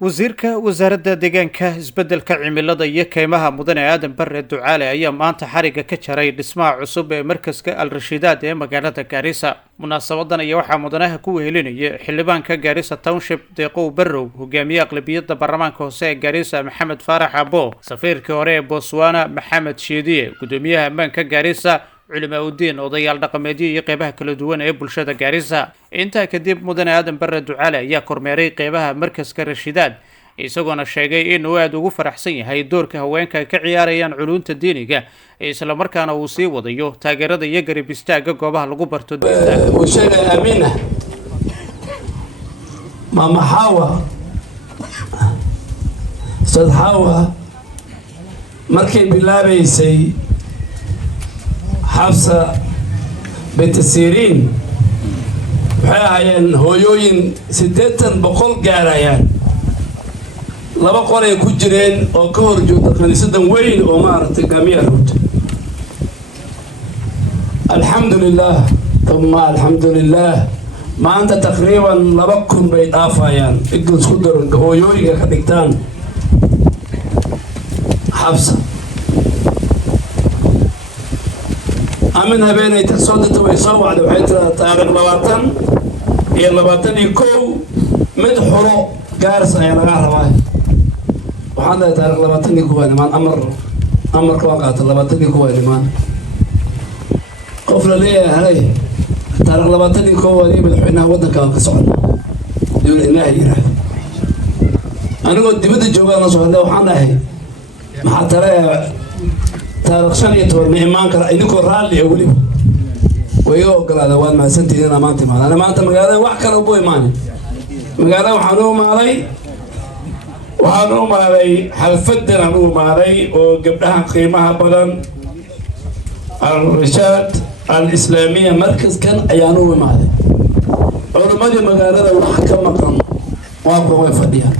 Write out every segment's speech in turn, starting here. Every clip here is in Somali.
wasiirka wasaaradda deegaanka isbeddelka cimilada iyo kaymaha mudane aadan bare ducaale ayaa maanta xariga ka jaray dhismaha cusub ee markaska al-rashidaad ee magaalada gaarisa. munaasabadan ayaa waxaa mudanaha ku wehelinaya xildhibaanka gaarisa township deeqow barrow, hogaamiye aqlabiyadda baarlamaanka hoose ee gaarisa maxamed faarax abo, safiirkii hore ee botswana maxamed shiidiye, gudoomiyaha ammaanka gaarisa, علماء الدين odayaal dhaqameedyo iyo qeybaha kala duwan ee bulshada Gaarisa. intaa kadib mudane aadan bare ducaale ayaa kormeeray qeybaha markaska rashidaad, isagoona sheegay in uu aad ugu faraxsan yahay doorka haweenka ka ciyaarayaan culuumta diiniga, isla markaana uu sii wadayo taageerada iyo garab istaagga goobaha lagu barto diinta. وشيء أمينة ماما حاوة أستاذ حاوة مركي بلابيسي حفصة بنت السيرين وحياهايان هويوين سديتن بقول قارايان لابا قولي كجرين او كهرجو تقني سدن وين او مارت قامية روت. الحمد لله ثم الحمد لله ما انت تقريبا لبكم بيضافايان اجلس خدر هويوين كدكتان حفصة أمنها بين يتصدت ويصوع وحيت تاريخ لباتن هي لباتن يكو مدحرو قارصة يا نغارة وحنا تاريخ لباتن يكو مان أمر كواقعات لباتن يكو مان قفل ليه هاي تاريخ لباتن يكو ليه مدحونا ودك كسعنا يقول إنها يرى أنا قلت بدي الجواب نصوح ده وحنا هي ما حتى تاريخ شنية والمهمان كلا إنكو رالي أولي ويو كلا دوان ما سنتي أنا ما أنت معنا أنا ما أنت مقالة وحكر أبوي ماني مقالة وحنوم علي حلفدنا نوم علي وقبلها قيمها بدن الرشاد الإسلامية مركز كان أيانوم علي علماء مقالة وحكر مقام وابقوا يفديها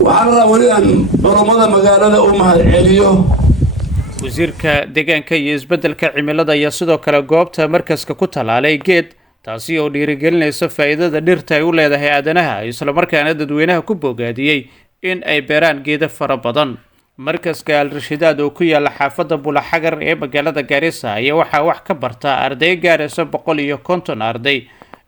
وعلى وليان برمضة مقالة أمها العليو. wasiirka deegaanka iyo isbeddelka cimilada ayaa sidoo kale goobta markaska ku talaalay geed, taasi oo dhiirigelinaysa faa'iidada dhirta ay u leedahay aadanaha, isla markaana dadweynaha ku bogaadiyay in ay beeraan geedo fara badan. markaska al-rashidaad oo ku yaala xaafadda bulaxagar ee magaalada gaarisa ayaa waxaa wax ka barta arday gaaraysa 150 arday,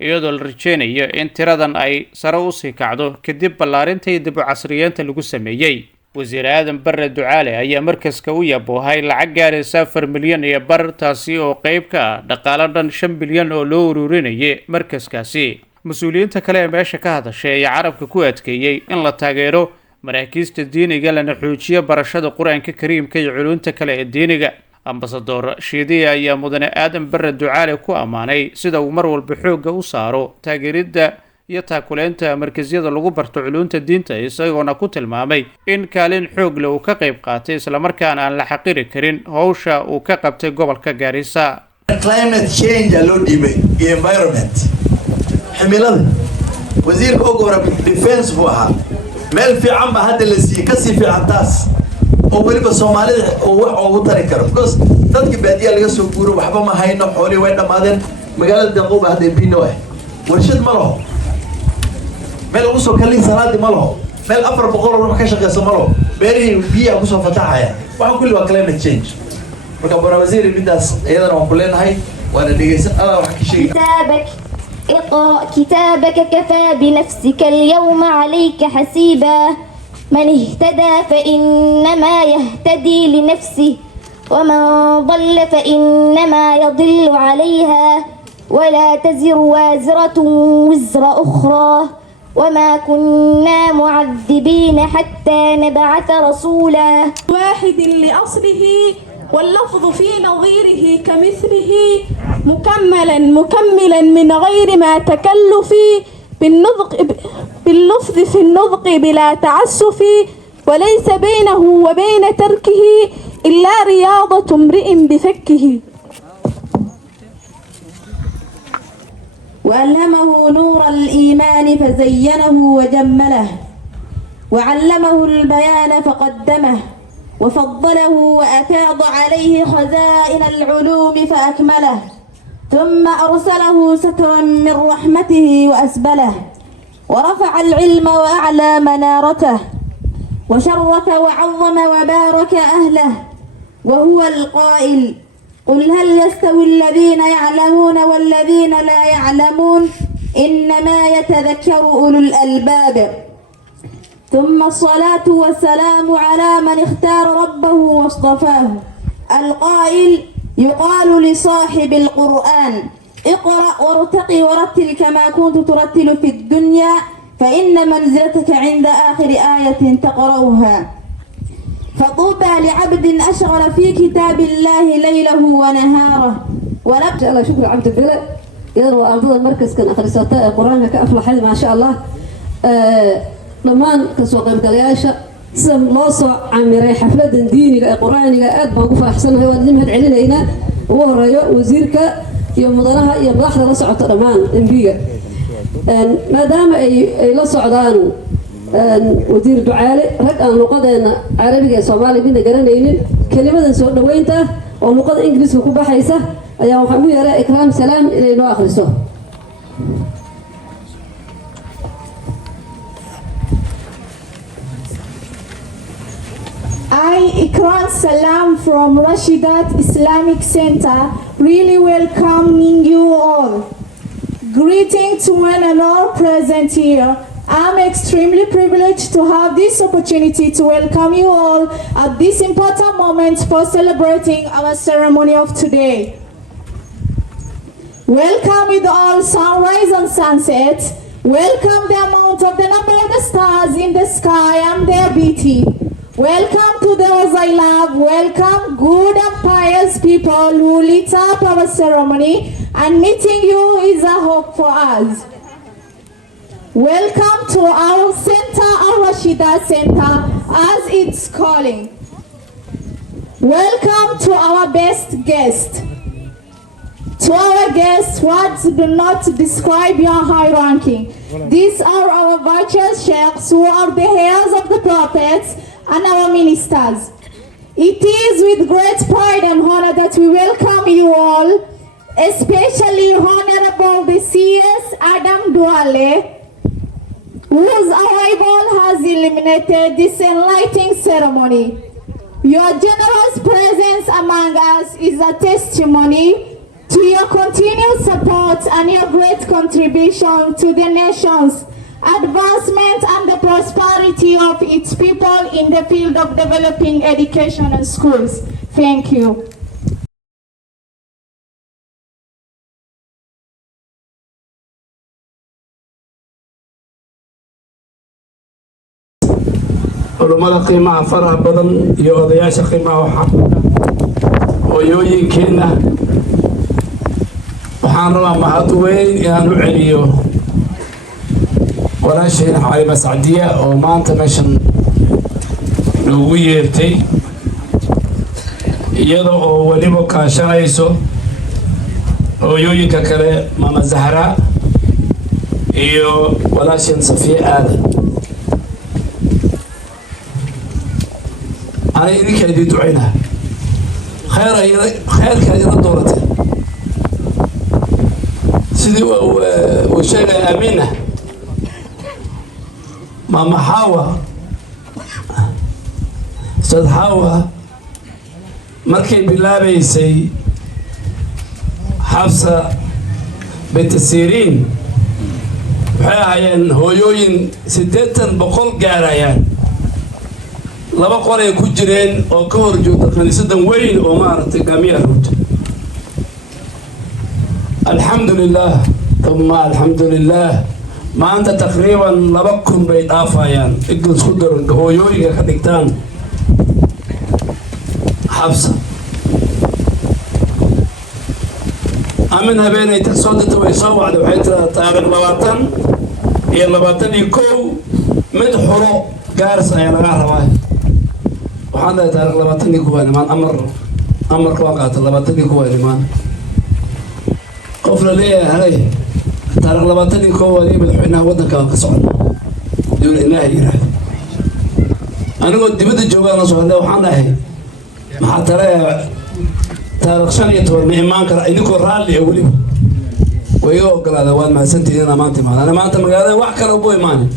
iyadoo la rajeynayo in tiradan ay sare u sii kacdo kadib ballaarinta iyo dib u casriyeynta lagu sameeyay. wasiir aadan bare ducaale ayaa markaska u yaboohay lacag gaaraysa 4 milyan iyo bar, taasi oo qayb ka ah dhaqaale dhan 5 bilyan oo loo ururinayay markaskaasi. mas-uuliyiinta kale ee meesha ka hadashay ayaa carabka ku adkeeyey in la taageero maraakiista diiniga lana xoojiyo barashada qur-aanka kariimka iyo culuumta kale ee diiniga. ambasador shiidiye ayaa mudane aadan bare ducaale ku ammaanay sida uu mar walba xoogga u saaro taageeridda iyo taakuleynta markasyada lagu barto culuumta diinta, isagoona ku tilmaamay in kaalin xoog leh uu ka qayb qaatay islamarkaana aan la xaqiri karin howsha uu ka qabtay gobolka Gaarisa. climate change loo dhibay iyo environment ximilada wasiirka ugu hore defense buu ahaa meel fiican ba hadda la sii ka sii fiican taas oo waliba Soomaalida oo wax ugu tari karo because dadka baadiyaha laga soo guuro waxba ma hayno, xooli way dhamaadeen, magaalada Deeqow hadda biino ah warshad ma laho, meel ugu soo kalin salaadi ma laho, meel 400 oo ka shaqeyso ma laho, beerihii biyaha ku soo fataxaya waxa kulli waa climate change. marka bora wasiir midaas iyadana waan ku leenahay waana dhageysan wax ka sheegay. اقرأ كتابك كفى بنفسك اليوم عليك حسيبا من اهتدى فإنما يهتدي لنفسه ومن ضل فإنما يضل عليها ولا تزر وازرة وزر أخرى وما كنا معذبين حتى نبعث رسولا. واحد لأصله واللفظ في نظيره كمثله مكملا من غير ما تكلف باللفظ في النطق بلا تعسف وليس بينه وبين تركه إلا رياضة امرئ بفكه. وألهمه نور الإيمان فزينه وجمله وعلمه البيان فقدمه وفضله وأفاض عليه خزائن العلوم فأكمله ثم أرسله سترا من رحمته وأسبله ورفع العلم وأعلى منارته وشرف وعظم وبارك أهله، وهو القائل: قل هل يستوي الذين يعلمون والذين لا يعلمون إنما يتذكر أولو الألباب. ثم الصلاة والسلام على من اختار ربه واصطفاه، القائل: يقال لصاحب القرآن: اقرأ وارتقي ورتل كما كنت ترتل في الدنيا، فإن منزلتك عند آخر آية تقرأها. فطوبى لعبد أشغل في كتاب الله ليله ونهاره. إن شاء الله شكرا عبد البلد يروى أرض المركز كان أخرساتاء القرآن كأفلح ما شاء الله. dhammaan kasoo qaybgalayaasha sida loo soo camiray xafladan diiniga ee quraaniga aad baan ugu faraxsanahay waan idin mahad celinaynaa. ugu horeeyo wasiirka iyo mudanaha iyo madaxda la socota dhammaan MB-ga maadaama ay la socdaan wasiir ducaale rag aan luqadeena carabiga ee Soomaaliya midna garanaynin kelimadan soo dhaweynta oo luqada Ingiriiska ku baxaysa ayaa waxaan u yeeray ikraam salaam inay noo akhriso. I, Ikram Salam from Rashidat Islamic Center, really welcoming you all. Greeting to one and all present here. I'm extremely privileged to have this opportunity to welcome you all at this important moment for celebrating our ceremony of today. Welcome with all sunrise and sunset. Welcome the amount of the number of the stars in the sky and their beauty. Welcome to those I love. Welcome good and pious people who lit up our ceremony, and meeting you is a hope for us. Welcome to our center, our Rashida Center, as it's calling. Welcome to our best guest. To our guests, words do not describe your high ranking. These are our virtuous sheikhs who are the heirs of the prophets and our ministers. It is with great pride and honor that we welcome you all, especially Honorable the CS Adam Duale, whose arrival has illuminated this enlightening ceremony. Your generous presence among us is a testimony to your continued support and your great contribution to the nation's advancement and the prosperity of its people in the field of developing education and schools. Thank you. علماء قيمة فرح بدن يوضياش قيمة وحق ويوين كنا وحانروا معطوين يانو عليو ولا شيء حالي مسعدية وما أنت ماشن لويرتي يدو وليبو كاشرايسو ويوين ككره ماما زهراء iyo walaashan Safiya Aadan ana idinka idin ducayna khayrka idin doorata sidii uu sheegay Amina mama Hawa Ustad Hawa markay bilaabaysay Hafsa bint Sirin waxay ahaayeen hooyooyin 800 gaarayaan laba qor ay ku jireen oo ka hor joogta kaniisadan weyn oo maartay gaamiya ruuta alxamdulillah thumma alxamdulillah maanta taqriiban 2,000 bay dhaafayaan igul isku daran hooyooyinka ka dhigtaan Xabsa amin habeenay tasooda way soo wacday waxay tiraahdaa taariikh 20 iyo 21 mid xuro gaars ayaa laga rabaa waxaan leeyahay taariikh 21 nimaan amar ka qaata 21 nimaan qof la leeyahay taariikh 21 waa madaxweynaha wadanka ka socda dowlad ilaahay yiraahdo anigoo dibadda joogaan soo hadlay waxaan dhahay maxaa taariikh 15 ma imaan kara idinkoo raalli ah waliba ويو قال واد ما سنتي أنا ما أنت معنا أنا ما أنت مقالة وحكر أبوي ماني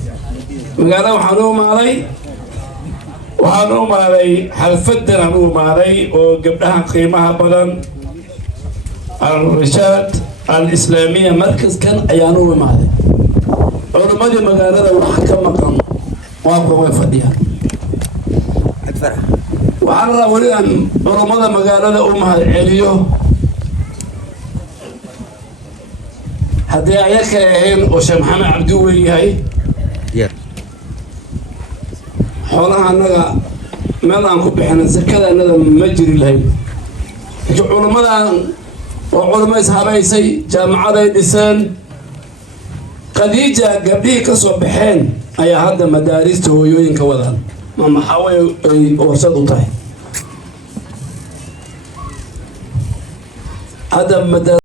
مقالة وحنوم علي وحنوم علي حلفدنا حنوم علي وقبلها قيمها بدن الرشاد الإسلامية مركز كان أيانوم علي علماء مقالة وحكم مقام وابقى ويفديها وعلى ولي أن علماء مقالة أمها عليو هدي أياك هين وش محمد عبدوي هاي حولها أننا ما نكون بحنا زكاة أننا مجري لهاي علماء وعلماء صحابي جامعة الإنسان خديجة قبلي كسب بحين أي هذا مدارس تويين كوذا ما محاول ورصدوا طاي هذا مدارس